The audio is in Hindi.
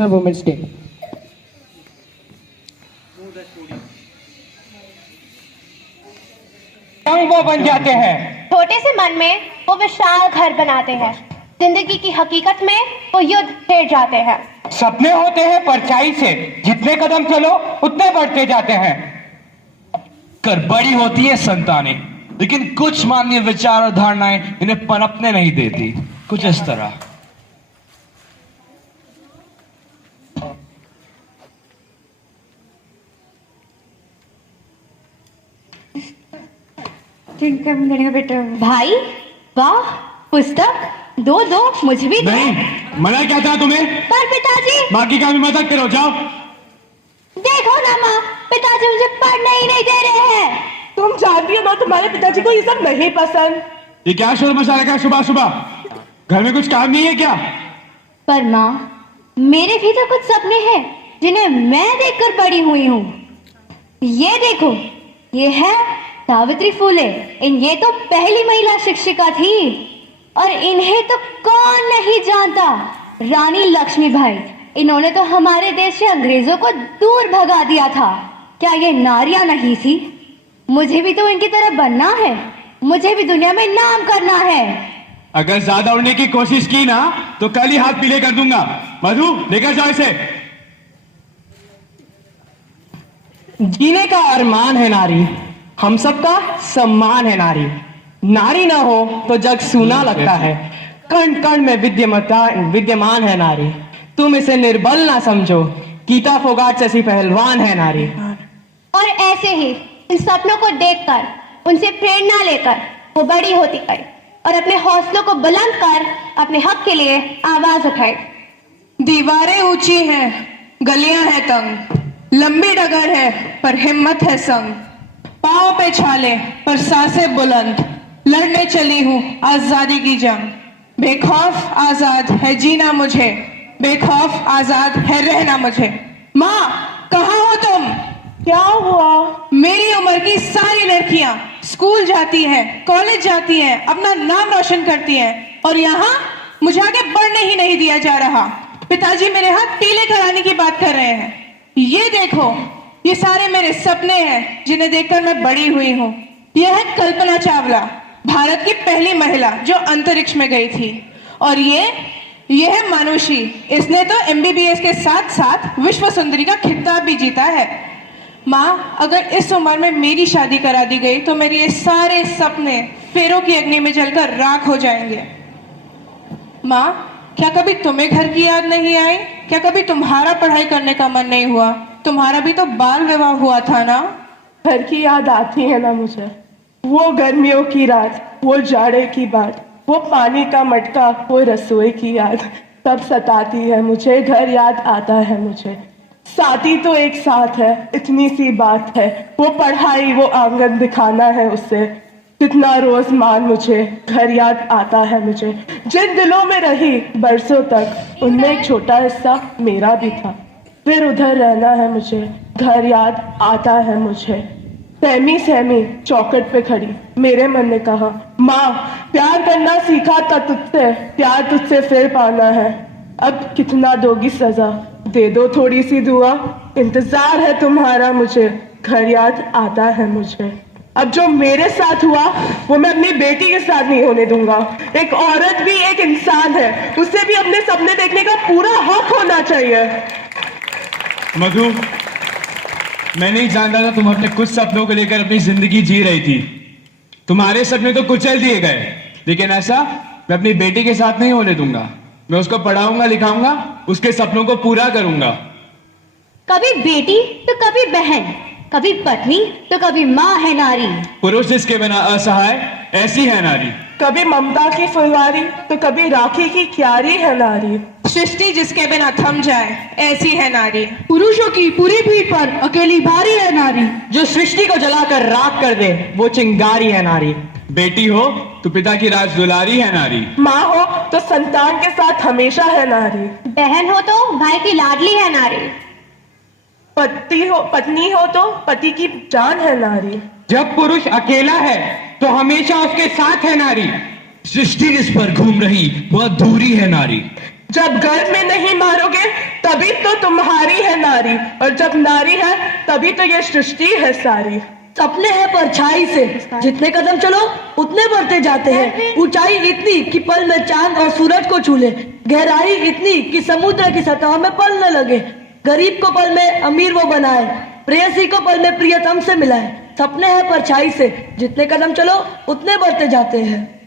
International women's day. वो बन जाते हैं, छोटे से मन में वो विशाल घर बनाते हैं, जिंदगी की हकीकत में वो युद्ध छेड़ जाते हैं। सपने होते हैं परछाई से, जितने कदम चलो उतने बढ़ते जाते हैं। कर बड़ी होती है संतानें, लेकिन कुछ माननीय विचार और धारणाएं इन्हें पनपने नहीं देती, कुछ इस तरह। बेटा भाई, वाह, पुस्तक दो दो, मुझे भी दो। नहीं, मना क्या था तुम्हें? पर पिताजी, बाकी काम में मदद करो, जाओ। देखो ना माँ, पिताजी मुझे पढ़ने ही नहीं दे रहे हैं। तुम जानती हो ना, तुम्हारे पिताजी को ये सब नहीं पसंद। ये क्या शोर मचाने का सुबह सुबह? घर में कुछ काम नहीं है क्या? पर माँ, मेरे भी तो कुछ सपने हैं जिन्हें मैं देखकर बड़ी हुई हूँ। ये देखो, ये है सावित्री फुले। ये तो पहली महिला शिक्षिका थी, और इन्हें तो कौन नहीं जानता, रानी लक्ष्मीबाई। इन्होंने तो हमारे देश से अंग्रेजों को दूर भगा दिया था। क्या ये नारियां नहीं थी? मुझे भी तो इनकी तरह बनना है, मुझे भी दुनिया में नाम करना है। अगर ज्यादा उड़ने की कोशिश की ना तो कल ही हाथ पीले कर दूंगा। मधु, लेकर जाओ इसे। जीने का अरमान है नारी, हम सबका सम्मान है नारी। नारी ना हो तो जग सूना लगता है, कण कण में विद्यमान है नारी। तुम इसे निर्बल ना समझो, गीता फोगाट जैसी पहलवान है नारी। और ऐसे ही इन सपनों को देखकर, उनसे प्रेरणा लेकर वो बड़ी होती गई और अपने हौसलों को बुलंद कर अपने हक के लिए आवाज उठाई। दीवारें ऊंची हैं, गलियां हैं तंग, लंबी डगर है पर हिम्मत है संग। पांव पे छाले पर सांसें बुलंद, लड़ने चली हूँ आजादी की जंग। बेखौफ आजाद है जीना मुझे, बेखौफ आजाद है रहना मुझे। माँ, कहाँ हो तुम? क्या हुआ? मेरी उम्र की सारी लड़कियां स्कूल जाती हैं, कॉलेज जाती हैं, अपना नाम रोशन करती हैं, और यहाँ मुझे आगे बढ़ने ही नहीं दिया जा रहा। पिताजी मेरे हाथ पीले कराने की बात कर रहे हैं। ये देखो, ये सारे मेरे सपने हैं जिन्हें देखकर मैं बड़ी हुई हूँ। यह है कल्पना चावला, भारत की पहली महिला जो अंतरिक्ष में गई थी। और ये है मानुषी, इसने तो MBBS के साथ साथ विश्व सुंदरी का खिताब भी जीता है। माँ, अगर इस उम्र में मेरी शादी करा दी गई तो मेरे ये सारे सपने फेरों की अग्नि में जलकर राख हो जाएंगे। माँ, क्या कभी तुम्हें घर की याद नहीं आई? क्या कभी तुम्हारा पढ़ाई करने का मन नहीं हुआ? तुम्हारा भी तो बाल विवाह हुआ था ना? घर की याद आती है ना मुझे, वो गर्मियों की रात, वो जाड़े की बात, वो पानी का मटका, वो रसोई की याद, सब सताती है मुझे। घर याद आता है मुझे, साथी तो एक साथ है, इतनी सी बात है। वो पढ़ाई, वो आंगन दिखाना है उससे, कितना रोज मान मुझे। घर याद आता है मुझे, जिन दिलों में रही बरसों तक, उनमें एक छोटा हिस्सा मेरा भी था। फिर उधर रहना है मुझे, घर याद आता है मुझे। सहमी सहमी चौखट पे खड़ी मेरे मन ने कहा, माँ, प्यार करना सीखा था तुझसे, प्यार तुझसे फिर पाना है। अब कितना दोगी सजा, दे दो थोड़ी सी दुआ, इंतजार है तुम्हारा मुझे। घर याद आता है मुझे। अब जो मेरे साथ हुआ वो मैं अपनी बेटी के साथ नहीं होने दूंगा। एक औरत भी एक इंसान है, उसे भी अपने सपने देखने का पूरा हक होना चाहिए। मधु, मैं नहीं जानता था तुम अपने कुछ सपनों को लेकर अपनी जिंदगी जी रही थी। तुम्हारे सपने तो कुचल दिए गए, लेकिन ऐसा मैं अपनी बेटी के साथ नहीं होने दूंगा। मैं उसको पढ़ाऊंगा, लिखाऊंगा, उसके सपनों को पूरा करूंगा। कभी बेटी तो कभी बहन, कभी पत्नी तो कभी माँ है नारी। पुरुष जिसके बिना असहाय, ऐसी है नारी। कभी ममता की फुलवारी तो कभी राखी की क्यारी है नारी। सृष्टि जिसके बिना थम जाए, ऐसी है नारी। पुरुषों की पूरी भीड़ पर अकेली भारी है नारी। जो सृष्टि को जलाकर राख कर दे, वो चिंगारी है नारी। बेटी हो तो पिता की राज दुलारी है नारी। माँ हो तो संतान के साथ हमेशा है नारी। बहन हो तो भाई की लाडली है नारी। पत्नी हो तो पति की जान है नारी। जब पुरुष अकेला है तो हमेशा उसके साथ है नारी। सृष्टि जिस पर घूम रही वह दूरी है नारी। जब गर्भ में नहीं मारोगे तभी तो तुम्हारी है नारी, और जब नारी है तभी तो ये सृष्टि है सारी। सपने हैं परछाई से, जितने कदम चलो उतने बढ़ते जाते हैं। ऊंचाई इतनी कि पल में चांद और सूरज को छू ले, गहराई इतनी कि समुद्र की सतह में पल न लगे। गरीब को पल में अमीर वो बनाए, प्रेयसी को पल में प्रियतम से मिलाए। सपने हैं परछाई से, जितने कदम चलो उतने बढ़ते जाते हैं।